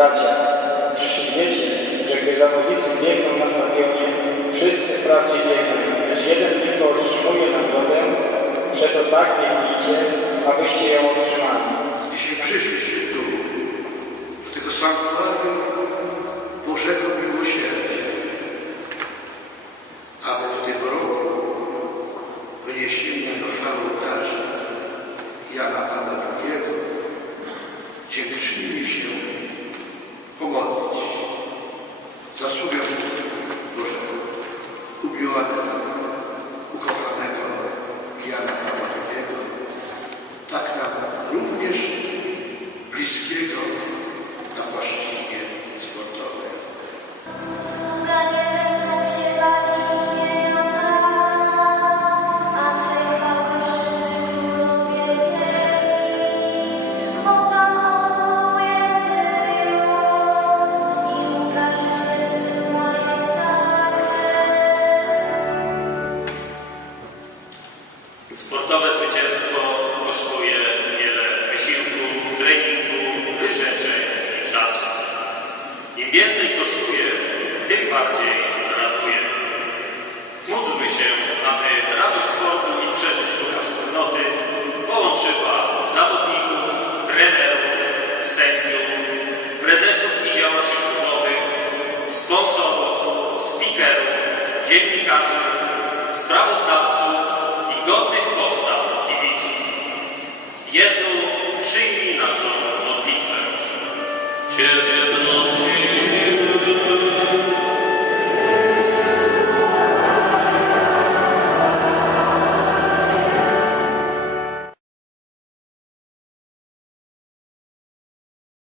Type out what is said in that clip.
Bracia, czyż wiecie, że gdy zawodnicy biegną na stadionie, wszyscy wprawdzie biegną, lecz jeden tylko otrzymuje nagrodę? Przeto tak biegnijcie, abyście ją otrzymali. Sportowe zwycięstwo kosztuje wiele wysiłku, treningu, wyrzeczeń i czasu. Im więcej kosztuje, tym bardziej raduje. Módlmy się, aby radość sportu i przeżyć ducha wspólnoty połączyła zawodników, trenerów, sędziów, prezesów i działaczy klubowych, sponsorów, speakerów, dziennikarzy, Jezu, przyjmij naszą modlitwę. Ciebie